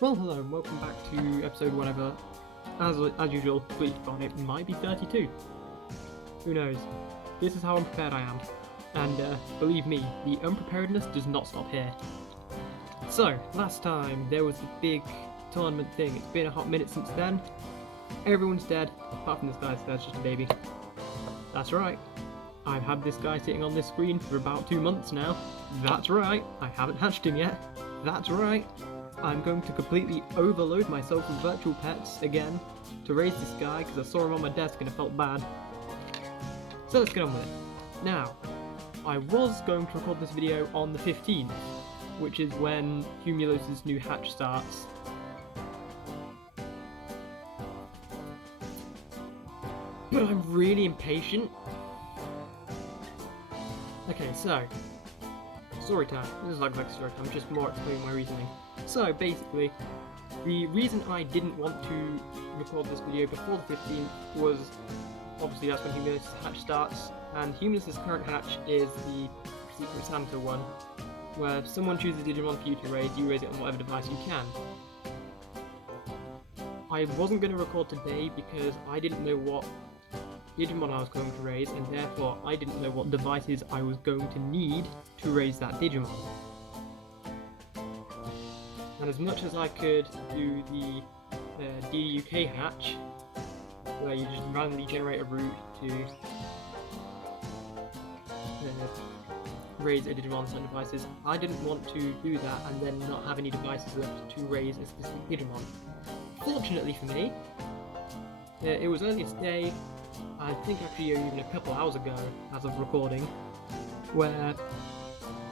Well, hello and welcome back to episode whatever. As usual, please on it might be 32. Who knows? This is how unprepared I am. And believe me, the unpreparedness does not stop here. So, last time there was the big tournament thing. It's been a hot minute since then. Everyone's dead, apart from this guy, so that's just a baby. That's right. I've had this guy sitting on this screen for about 2 months now. That's right. I haven't hatched him yet. That's right. I'm going to completely overload myself with virtual pets again to raise this guy because I saw him on my desk and I felt bad. So let's get on with it. Now, I was going to record this video on the 15th, which is when Cumulos' new hatch starts. But I'm really impatient. Okay, so, story time. This is like story time, just more explaining my reasoning. So basically, the reason I didn't want to record this video before the 15th was obviously that's when Cumulos' hatch starts, and Cumulos' current hatch is the Secret Santa one, where if someone chooses Digimon for you to raise, you raise it on whatever device you can. I wasn't going to record today because I didn't know what Digimon I was going to raise, and therefore I didn't know what devices I was going to need to raise that Digimon. And as much as I could do the DDUK hatch, where you just randomly generate a route to raise a Digimon on certain devices, I didn't want to do that and then not have any devices left to raise a specific Digimon. Fortunately for me, it was earlier today, I think actually even a couple hours ago, as of recording, where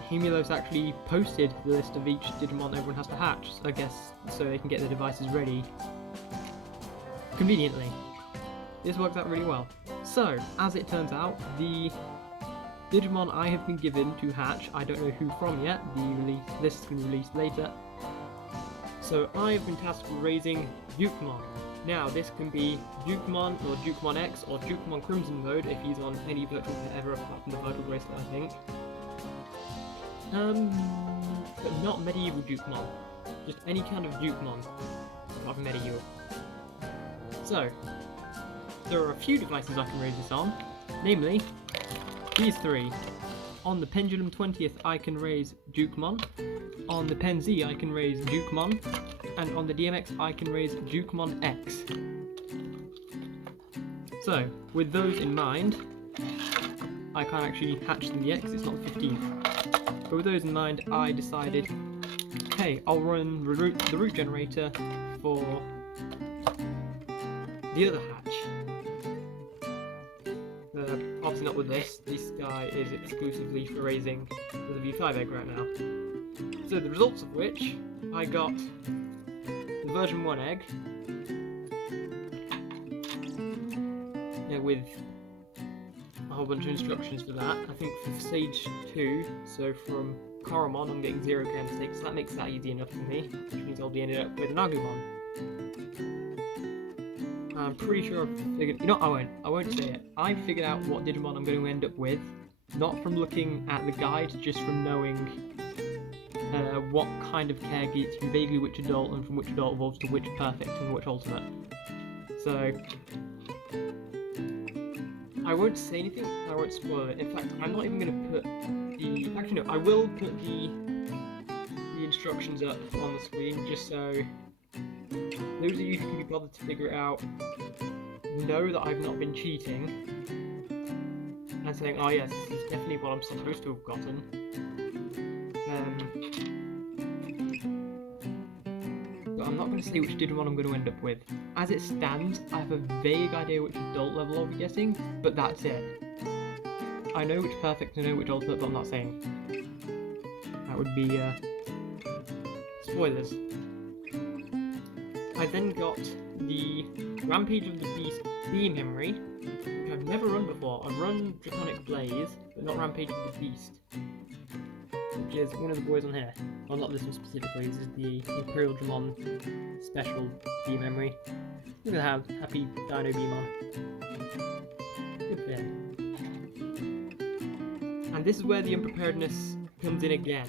Cumulos actually posted the list of each Digimon everyone has to hatch, I guess, so they can get their devices ready conveniently. This works out really well. So, as it turns out, the Digimon I have been given to hatch, I don't know who from yet, the list is going to be released later. So I have been tasked with raising Dukemon. Now this can be Dukemon or Dukemon X or Dukemon Crimson mode if he's on any virtual pet ever apart from the virtual bracelet, I think. But not medieval Dukemon. Just any kind of Dukemon apart from medieval. So, there are a few devices I can raise this on, namely these three. On the Pendulum 20th I can raise Dukemon, on the Pen Z I can raise Dukemon, and on the DMX I can raise Dukemon X. So, with those in mind, I can't actually hatch them yet because it's not the 15th. But with those in mind, I decided, hey, I'll run the route generator for the other hatch. Obviously not with this. This guy is exclusively for raising the V5 egg right now. So the results of which, I got the version 1 egg, with a whole bunch of instructions for that. I think for stage 2, so from Koromon, I'm getting 0k mistakes, so that makes that easy enough for me, which means I'll be ended up with an Agumon. I'm pretty sure I've figured... You know, I won't say it. I figured out what Digimon I'm going to end up with, not from looking at the guide, just from knowing what kind of care gets from vaguely which adult, and from which adult evolves to which perfect and which ultimate. So, I won't say anything, I won't spoil it. In fact, I'm not even going to put the... Actually no, I will put the instructions up on the screen, just so those of you who can be bothered to figure it out know that I've not been cheating and saying, oh yes, this is definitely what I'm supposed to have gotten. But I'm not going to say which Digimon I'm going to end up with. As it stands, I have a vague idea which adult level I'll be getting, but that's it. I know which perfect, I know which ultimate, but I'm not saying. That would be, spoilers. I then got the Rampage of the Beast B memory, which I've never run before. I've run Draconic Blaze, but not Rampage of the Beast, which is one of the boys on here. Well, not this one specifically, this is the Imperial Dramon Special B memory. Look at that happy Dino Beamon. Good for him. And this is where the unpreparedness comes in again.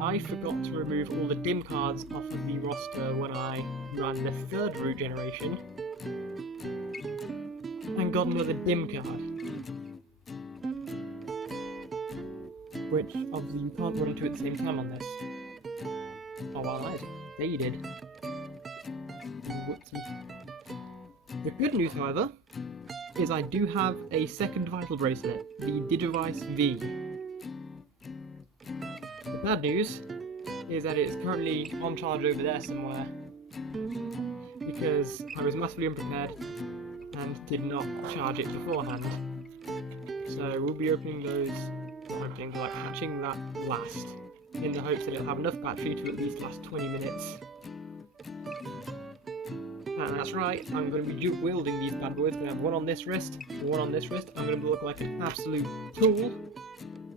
I forgot to remove all the dim cards off of the roster when I ran the third root generation, and got another dim card. Which, obviously, you can't run two at the same time on this. Oh, well, I did. There you did. Whoopsie. The good news, however, is I do have a second vital bracelet, the Digivice V. The bad news is that it's currently on charge over there somewhere, because I was massively unprepared and did not charge it beforehand. So we'll be opening those, hatching that last, in the hopes that it'll have enough battery to at least last 20 minutes. And that's right, I'm going to be dual wielding these bad boys. I'm going to have one on this wrist, one on this wrist. I'm going to look like an absolute tool.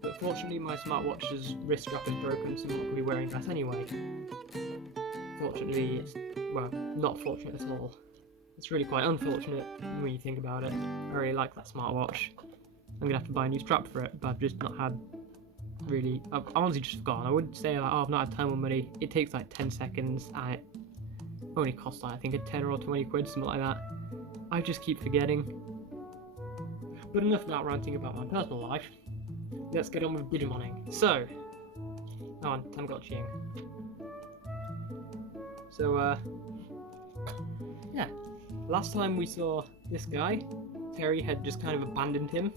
But fortunately my smartwatch's wrist strap is broken, so I'm not going to be wearing that anyway. Fortunately, it's, well, not fortunate at all. It's really quite unfortunate when you think about it. I really like that smartwatch. I'm going to have to buy a new strap for it, but I've just not had really... I've honestly just forgotten. I wouldn't say like, oh, I've not had time or money. It takes like 10 seconds and it only costs like, I think a 10 or 20 quid, something like that. I just keep forgetting. But enough about ranting about my personal life. Let's get on with Digimoning. So, on Tamagotchiing. So, yeah. Last time we saw this guy, Terry had just kind of abandoned him.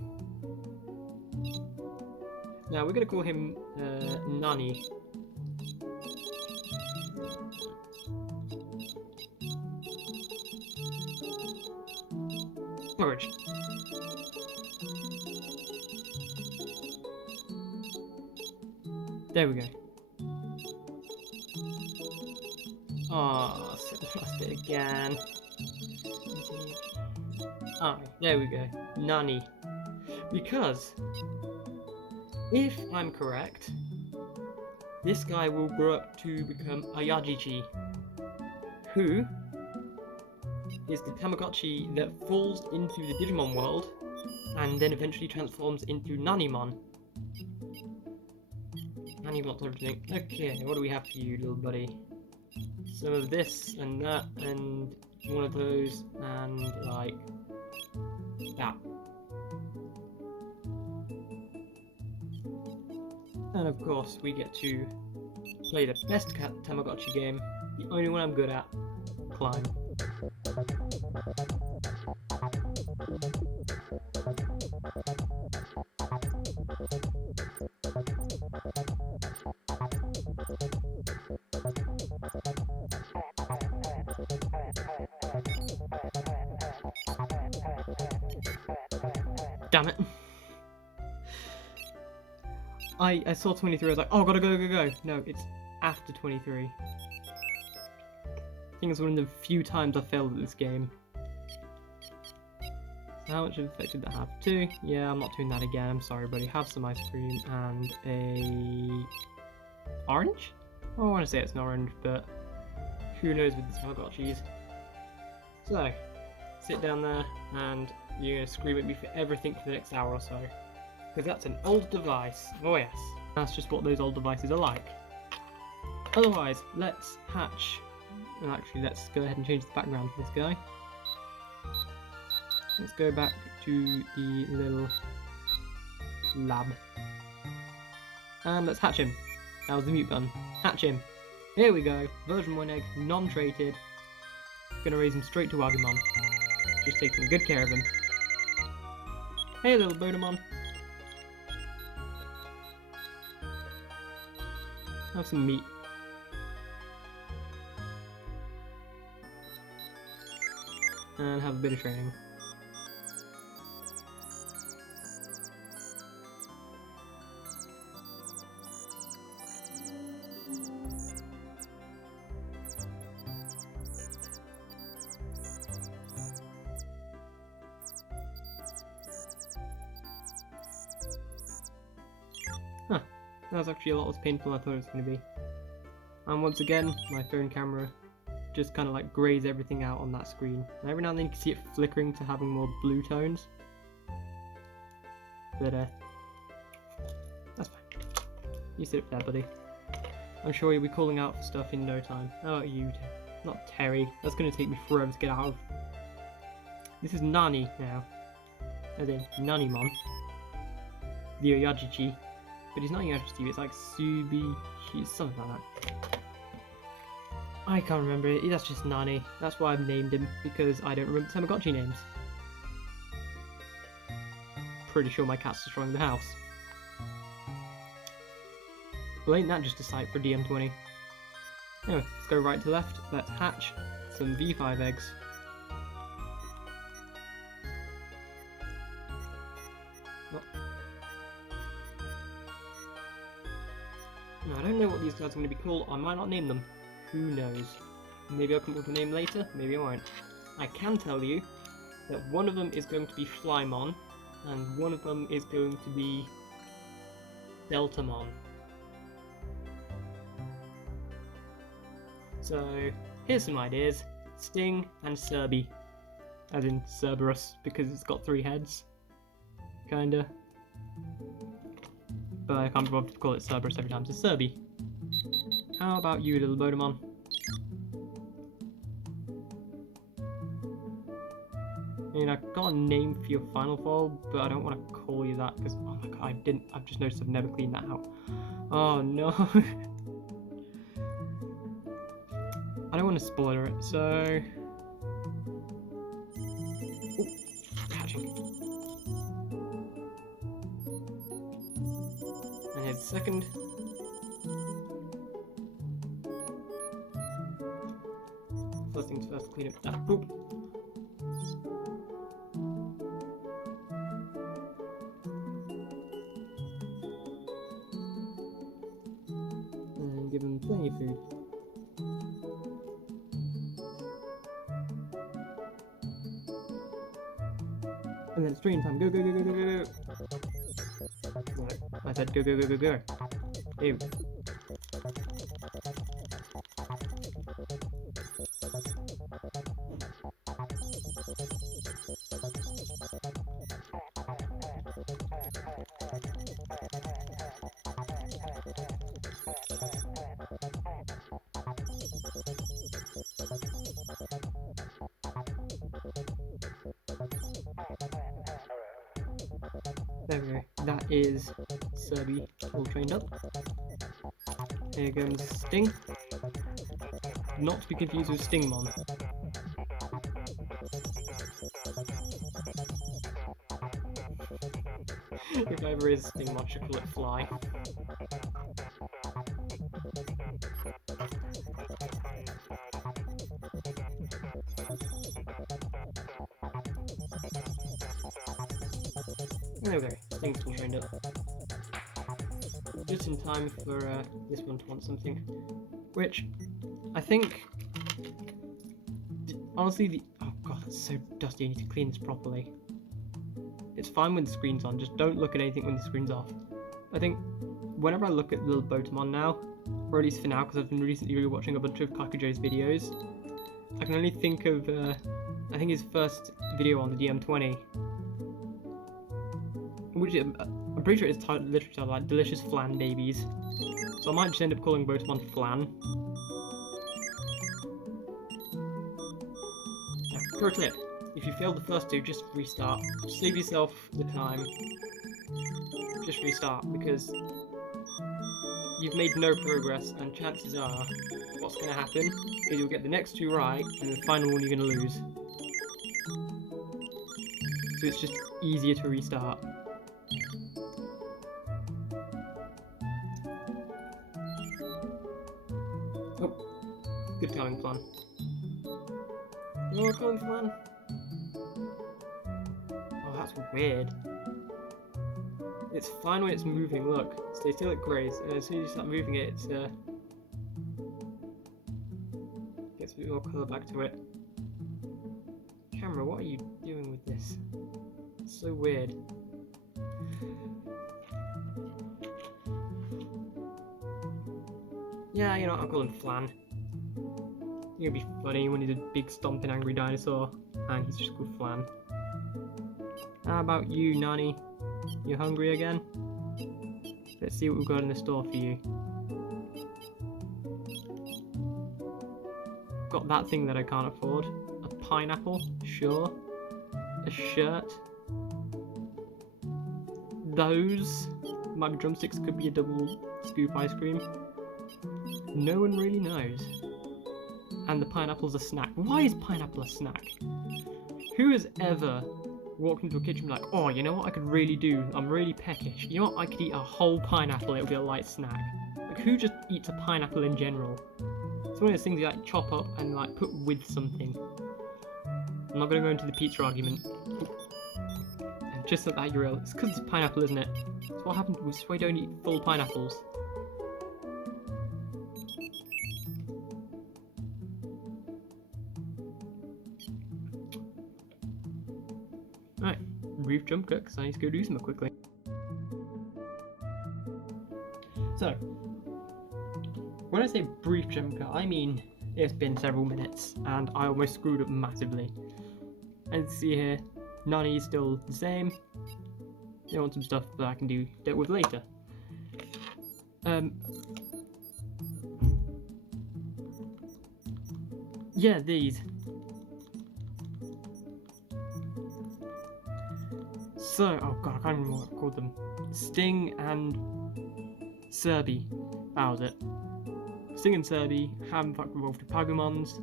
Now we're gonna call him Nani. Courage. There we go. Oh, lost it again. Ah, there we go. Nani. Because, if I'm correct, this guy will grow up to become Ayajichi, who is the Tamagotchi that falls into the Digimon world and then eventually transforms into Nanimon. Nanimon's everything. Okay, what do we have for you, little buddy? Some of this and that and one of those and like that. And of course we get to play the best Tamagotchi game, the only one I'm good at, Climb. Damn it. I saw 23, I was like, oh, gotta go. No, it's after 23. I think it's one of the few times I failed at this game. So how much effect did that have? 2? Yeah, I'm not doing that again, I'm sorry buddy. Have some ice cream and a... orange? Oh, I want to say it's an orange, but who knows with the Tamagotchis. So, sit down there and you're going to scream at me for everything for the next hour or so. Because that's an old device. Oh yes, that's just what those old devices are like. Otherwise, let's hatch. Well, actually, let's go ahead and change the background for this guy. Let's go back to the little lab. And let's hatch him. That was the mute button. Hatch him. Here we go. Version 1 egg, non-traded. Gonna raise him straight to Agumon. Just taking good care of him. Hey little Botamon. Have some meat. And have a bit of training. Huh, that was actually a lot less painful than I thought it was going to be. And once again, my phone camera just kind of like grays everything out on that screen. And every now and then you can see it flickering to having more blue tones. But that's fine. You sit up there, buddy. I'm sure you'll be calling out for stuff in no time. How about you? Not Terry. That's going to take me forever to get out of. This is Nani now. As in, Nanimon. The Oyajichi. But he's not Oyajichi, it's like Subi... something like that. I can't remember it. That's just Nani. That's why I've named him, because I don't remember Tamagotchi names. Pretty sure my cat's destroying the house. Well, ain't that just a sight for DM20? Anyway, let's go right to left. Let's hatch some V5 eggs. Oh. Now, I don't know what these guys are going to be called. I might not name them. Who knows? Maybe I'll come up with a name later, maybe I won't. I can tell you that one of them is going to be Flymon, and one of them is going to be Deltamon. So, here's some ideas. Sting and Serby. As in Cerberus, because it's got 3 heads. Kinda. But I can't be bothered to call it Cerberus every time, so Serby. How about you, little Botamon? I mean, I've got a name for your final form, but I don't want to call you that because, oh my god, I've just noticed I've never cleaned that out. Oh no. I don't want to spoiler it, so... Ooh, hatching. And here's the second. First things first, clean up that poop. And give them plenty of food. And then it's training time. Go, go, go, go, go, go, go. No, I said go, go, go, go, go. Ew. There we go. That is Serby all trained up. Here comes Sting. Not to be confused with Stingmon. If ever is Stingmon, should call it Fly. There we go, Sting's all trained up. Just in time for this one to want something. Which, I think... Honestly, oh god, that's so dusty, I need to clean this properly. It's fine when the screen's on, just don't look at anything when the screen's off. I think, whenever I look at little Botamon now, or at least for now, because I've been recently rewatching a bunch of Kakujo's videos, I can only think of, I think his first video on the DM20, which I'm pretty sure it's literally titled like Delicious Flan Babies. So I might just end up calling Botamon Flan. Now, pro tip, if you fail the first two, just restart. Save yourself the time. Just restart, because you've made no progress, and chances are what's going to happen is you'll get the next 2 right, and the final one you're going to lose. So it's just easier to restart. Oh, good calling plan. No calling plan? Oh, that's weird. It's fine when it's moving, look. Stay still, it grays, and as soon as you start moving it, it's gets a bit more colour back to it. Camera, what are you doing with this? It's so weird. Yeah, you know what, I'll call him Flan. It'll be funny when he's a big stomping angry dinosaur, and he's just called Flan. How about you, Nani? You hungry again? Let's see what we've got in the store for you. got that thing that I can't afford. A pineapple, sure. A shirt. Those might be drumsticks, could be a double scoop ice cream. No one really knows. And the pineapple's a snack. Why is pineapple a snack? Who has ever walked into a kitchen and be like, oh, you know what I could really do? I'm really peckish. You know what? I could eat a whole pineapple, it would be a light snack. Like, who just eats a pineapple in general? It's one of those things you like chop up and like put with something. I'm not going to go into the pizza argument. And just like that, you're ill. It's because it's pineapple, isn't it? It's what happens with why you don't eat full pineapples. Right, brief jump cut because I need to go do something quickly. So, when I say brief jump cut, I mean it's been several minutes and I almost screwed up massively. As you can see here, Nani's still the same. They want some stuff that I can deal with later. Yeah, these. So, oh god, I can't remember what I called them. Sting and Serby. That was it. Sting and Serby have in fact evolved to Botamons.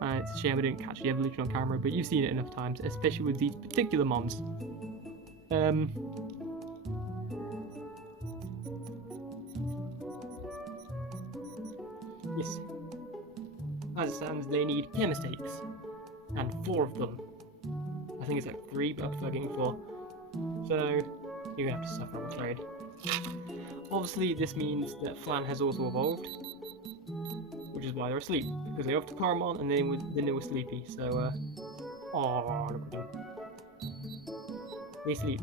It's a shame I didn't catch the evolution on camera, but you've seen it enough times, especially with these particular mons. Yes. As it stands, they need care mistakes. And 4 of them. I think it's like 3, but I prefer getting 4. So, you're gonna have to suffer, I'm afraid. Obviously, this means that Flan has also evolved, which is why they're asleep, because they off to Caramon and then they were sleepy. So, oh, look at them. They sleep.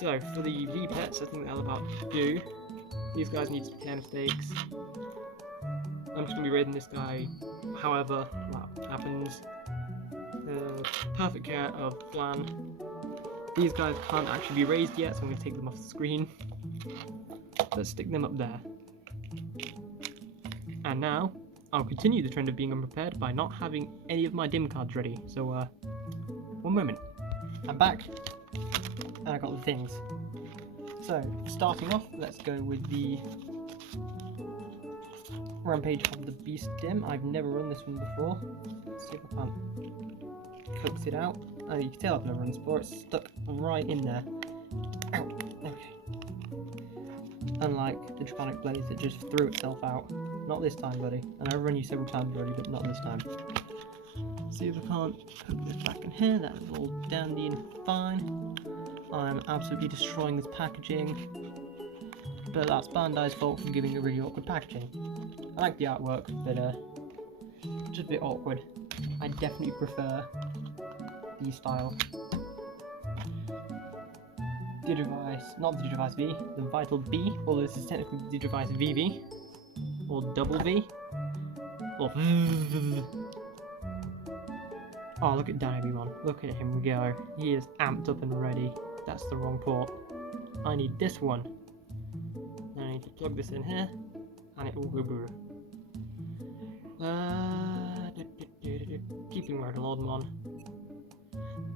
So, for the V pets, I think they're all about to do. These guys need some care mistakes. I'm just gonna be raiding this guy, however that happens. Perfect care of Flan. These guys can't actually be raised yet, so I'm going to take them off the screen. Let's stick them up there. And now, I'll continue the trend of being unprepared by not having any of my dim cards ready. So, one moment. I'm back, and I got the things. So, starting off, let's go with the Rampage of the Beast dim. I've never run this one before. Let's see if I can't coax it out. Oh, you can tell I've never run this before, it's stuck right in there. Ow! Okay. Unlike the Draconic Blaze, it just threw itself out. Not this time, buddy. And I've run you several times already, but not this time. See if I can't hook this back in here. That is all dandy and fine. I'm absolutely destroying this packaging. But that's Bandai's fault for giving it really awkward packaging. I like the artwork, but just a bit awkward. I definitely prefer the style. Digivice, not the Digivice V, the Vital B, although this is technically the Digivice VV, or Double V, or oh, look at Zerimon, look at him go, he is amped up and ready. That's the wrong port. I need this one. Then I need to plug this in here, and it will go boo. Keeping Murderlordmon.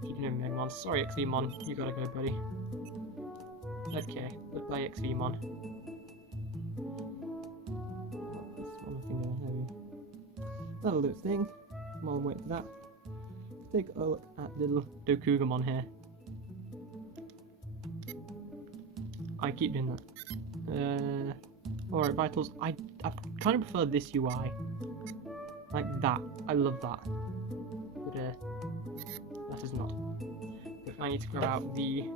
Keeping him Megmon. Sorry, XVmon, you gotta go, buddy. Okay, goodbye, XVmon. That'll do its thing. While I'm waiting for that, take a look at little Dokugamon here. I keep doing that. Alright, Vitals. I kind of prefer this UI. Like that. I love that. But that is not. If I need to grab out the.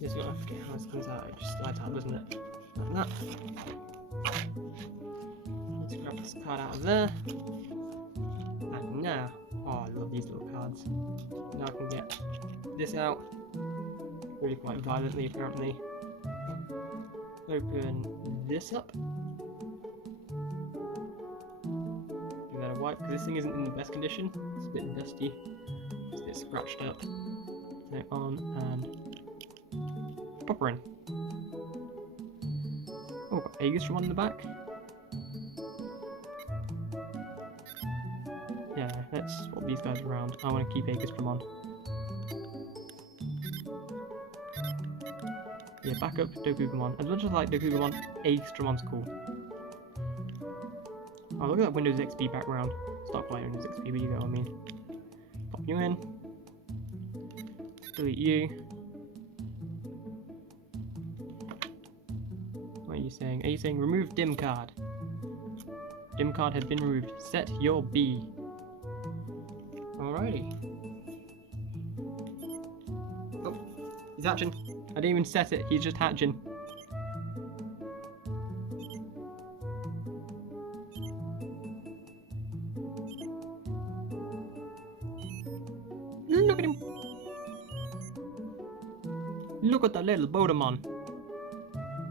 This one, I forget how this comes out. It just slides out, doesn't it? Like that. Let's grab this card out of there. And now, oh, I love these little cards. Now I can get this out. Really quite violently, apparently. Open this up. Give that a wipe, because this thing isn't in the best condition. It's a bit dusty. It's a bit scratched up. Turn it on and pop her in. Oh, got Aegis from on the back. let's swap these guys around. I want to keep Aegistramon. Yeah, back up Dokugumon. As much as I like Dokugumon, Aegistramon's cool. Oh, look at that Windows XP background. It's not quite Windows XP, but you know what I mean. Pop you in. Delete you. What are you saying? Are you saying remove dim card? Dim card has been removed. Set your B. Alrighty. Oh, he's hatching. I didn't even set it, he's just hatching. Look at him! Look at that little Botamon.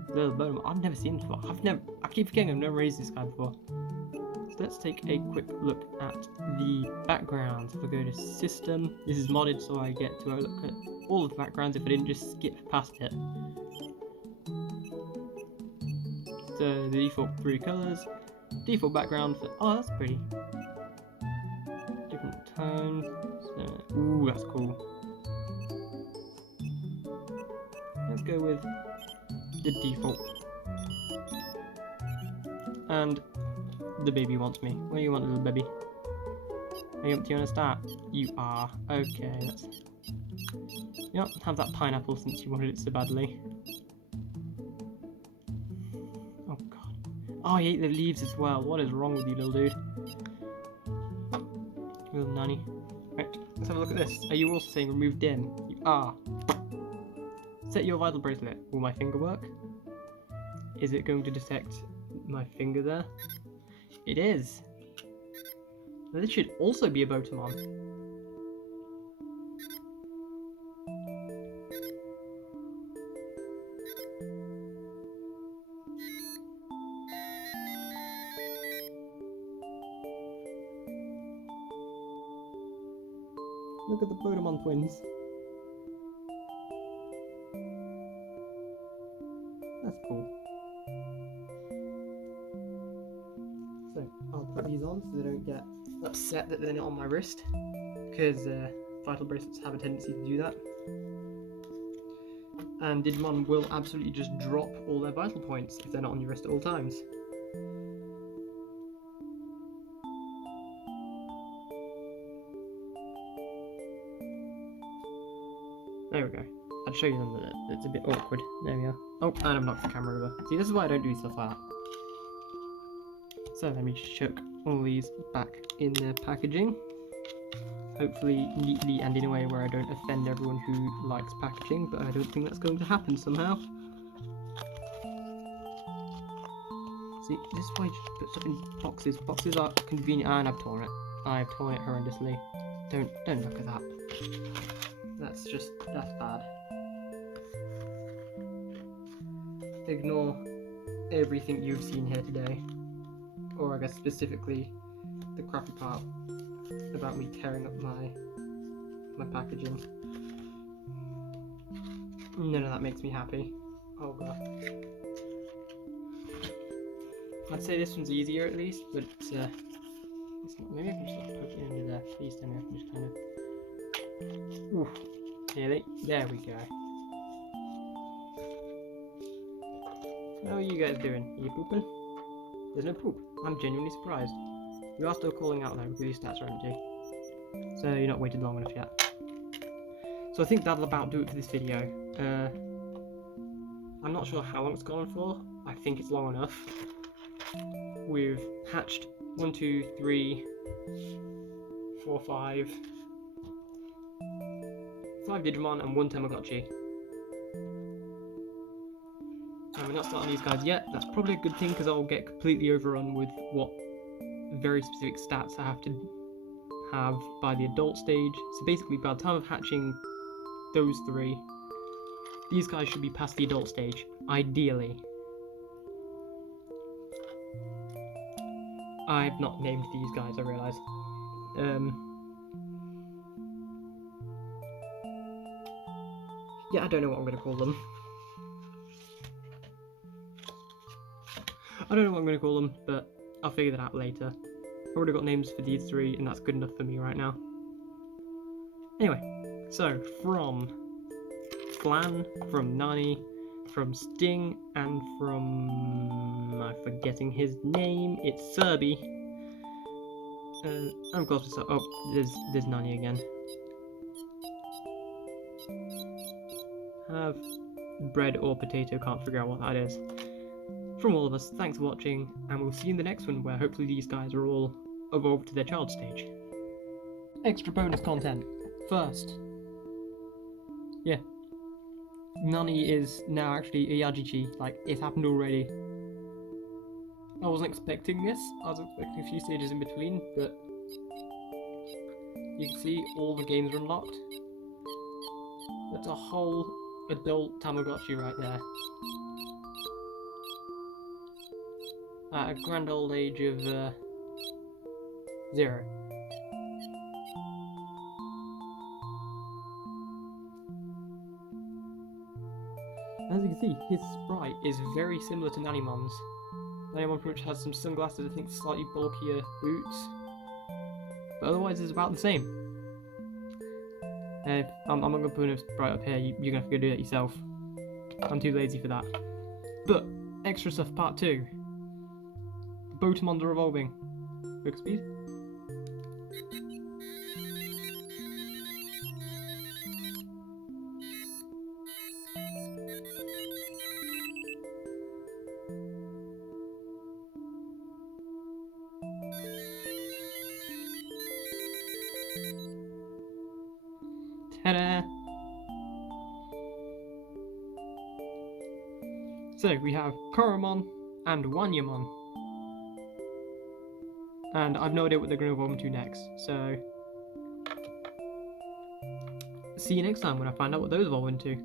Little Botamon. I've never seen him before. I keep forgetting I've never raised this guy before. So let's take a quick look at the backgrounds. If I go to system, this is modded so I get to look at all of the backgrounds if I didn't just skip past it. So the default 3 colours, default background for, oh that's pretty. Different tones, so, ooh that's cool. Let's go with the default. And the baby wants me. What do you want, little baby? Are you up to you want to start? You are. Okay, let's... You don't have that pineapple since you wanted it so badly. Oh god. Oh, he ate the leaves as well. What is wrong with you, little dude? Little nanny. Right, let's have a look at this. Are you also saying remove dim? You are. Set your vital bracelet. Will my finger work? Is it going to detect my finger there? It is. Now, this should also be a Botamon. Look at the Botamon twins. That's cool. So I'll put these on so they don't get upset that they're not on my wrist, because vital bracelets have a tendency to do that. And Digimon will absolutely just drop all their vital points if they're not on your wrist at all times. There we go. I'd show you them that it's a bit awkward. There we are. Oh, and I've knocked the camera over. See, this is why I don't do stuff like that. So let me chuck all these back in their packaging. Hopefully neatly and in a way where I don't offend everyone who likes packaging, but I don't think that's going to happen somehow. See, this is why you just put stuff in boxes. Boxes are convenient, and I've torn it. I've torn it horrendously. Don't look at that. That's bad. Ignore everything you've seen here today. Or I guess specifically the crappy part about me tearing up my packaging. None of that makes me happy. Oh god. I'd say this one's easier at least, but it's not. Maybe I can just like, poke it into there. Please tell me I can just kind of... Oof. Nearly. There we go. How are you guys doing? Are you pooping? There's no poop. I'm genuinely surprised. You are still calling out though because your stats are empty. So you're not waited long enough yet. So I think that'll about do it for this video. I'm not sure how long it's gone for. I think it's long enough. We've hatched 1, 2, 3, 4, 5 Digimon and 1 Tamagotchi. And we're not starting these guys yet. That's probably a good thing because I'll get completely overrun with what very specific stats I have to have by the adult stage. So basically by the time of hatching those 3, these guys should be past the adult stage, ideally. I've not named these guys, I realise. Yeah, I don't know what I'm going to call them. I don't know what I'm going to call them, but I'll figure that out later. already got names for these three, and that's good enough for me right now. Anyway, so from Flan, from Nani, from Sting, and from... I'm forgetting his name, it's Serby. I'm close to... Oh, there's Nani again. Have bread or potato, can't figure out what that is. From all of us, thanks for watching, and we'll see you in the next one, where hopefully these guys are all evolved to their child stage. Extra bonus content. First. Yeah. Nani is now actually a Yajichi, like, it's happened already. I wasn't expecting this, I was expecting a few stages in between, but... You can see all the games are unlocked. That's a whole adult Tamagotchi right there. At a grand old age of 0. As you can see, his sprite is very similar to Nanimon's. Nanimon pretty much has some sunglasses, I think slightly bulkier boots. But otherwise it's about the same. I'm not going to put a sprite up here, you're going to have to go do that yourself. I'm too lazy for that. But, extra stuff part 2. The Botamons are evolving. Quick speed. Ta-da! So we have Koromon and Wanyamon. And I've no idea what they're going to evolve into next, so... See you next time when I find out what those evolve into.